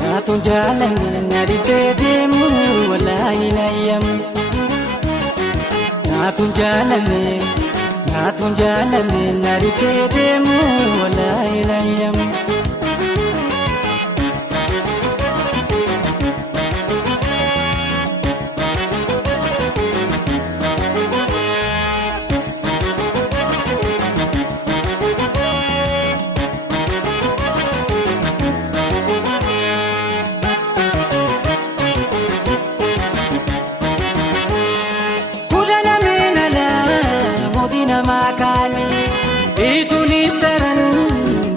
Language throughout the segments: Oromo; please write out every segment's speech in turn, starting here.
Naatun jaalanne naaditee deemu walaayi nayyam. Naatun jaalanne naaditee deemu walaayi nayyam. Itunis taran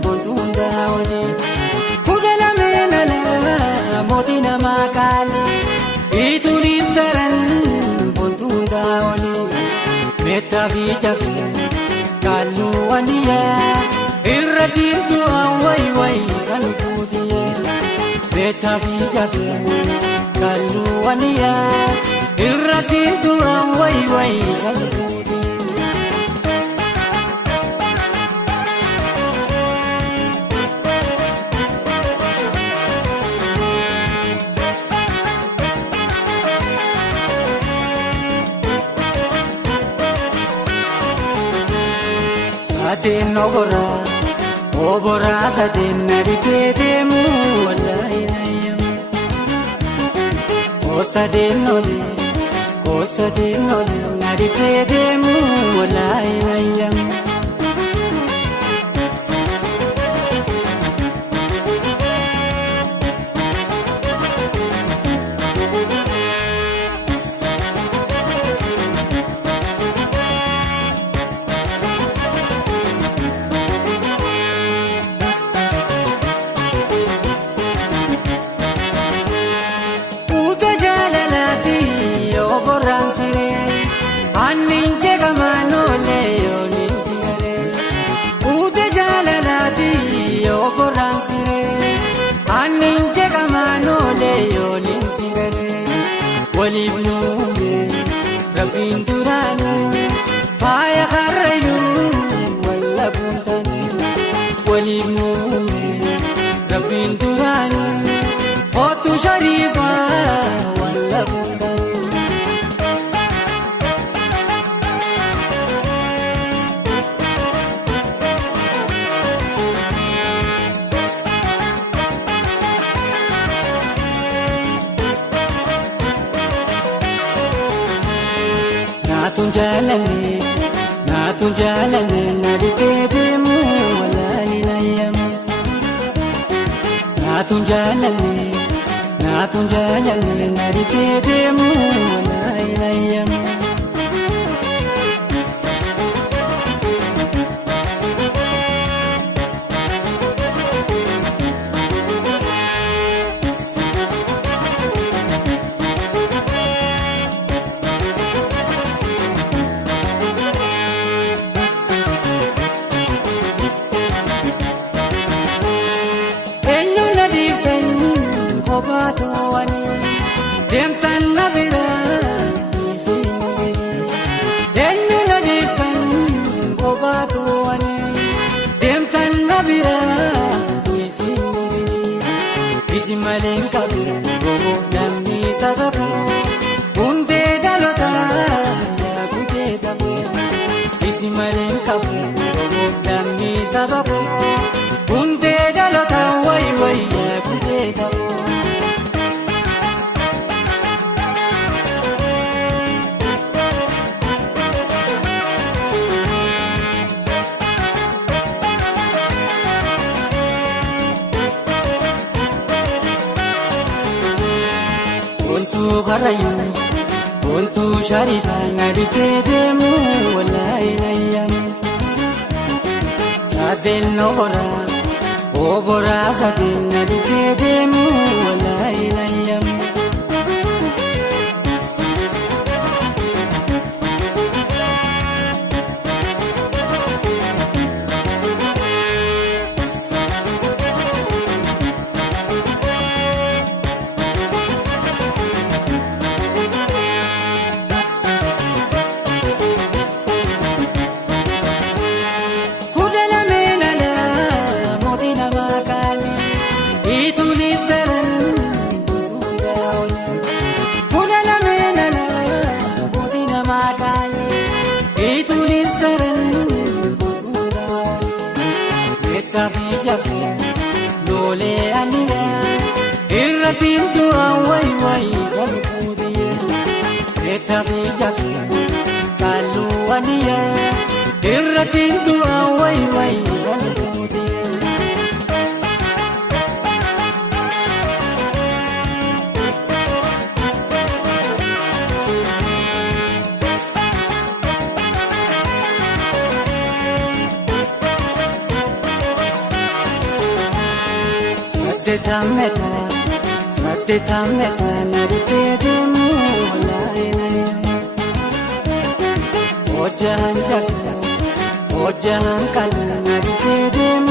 bontuun daawwani kudha lameen ala mootii namaa kaali. Itunis taran bontuun daawwani meettaa fi cabse kaaluu waniyaa irra jirtu awwayi san fuutiyee. Meettaa fi cabse kaaluu waniyaa irra jirtu awwayi san fuutiyee. Sadeen oboraa sadeen naaditee deemu walaayi nayyam. Sadeen naaditee deemu walaayi nayyam. Anninke kamaanole yoolin sigare uute jaalalaati yoo koraan sire. Anninke kamaanole yoolin sigare waliif nuume rabbiin duraanu faaya karrayyuu walla buutani. Waliif nuume rabbiin duraanu kootu shariifaa walla buutani. Naatun jaalanne naaditee deemu walaayi nayyam. Naatun jaalanne naaditee deemu walaayi nayyam. Deemtan na bira eenyu na deemtan kophaatuwani. Deemtan na bira isi malee qabu namni sababu hundee dhalotaa yaakutee dhabu. Isi malee qabu namni sababu hundee dhalotaa wayi yaakutee dhabu. Bontu sharifaa naaditee deemu walaayi nayyam. Sadeen oboraa sadeen naaditee deemu walaayi nayyam. jabse lolee aniyaa irratiin du'aa wayi salphuudiyee eettabii jabse kalluu aniyaa irratiin du'aa wayi salphuudiyee. Saddeetaan meetaa na dhiibdee deemu walaayinaa hojjaan jaarsa hojjaan kan na dhiibdee deemu.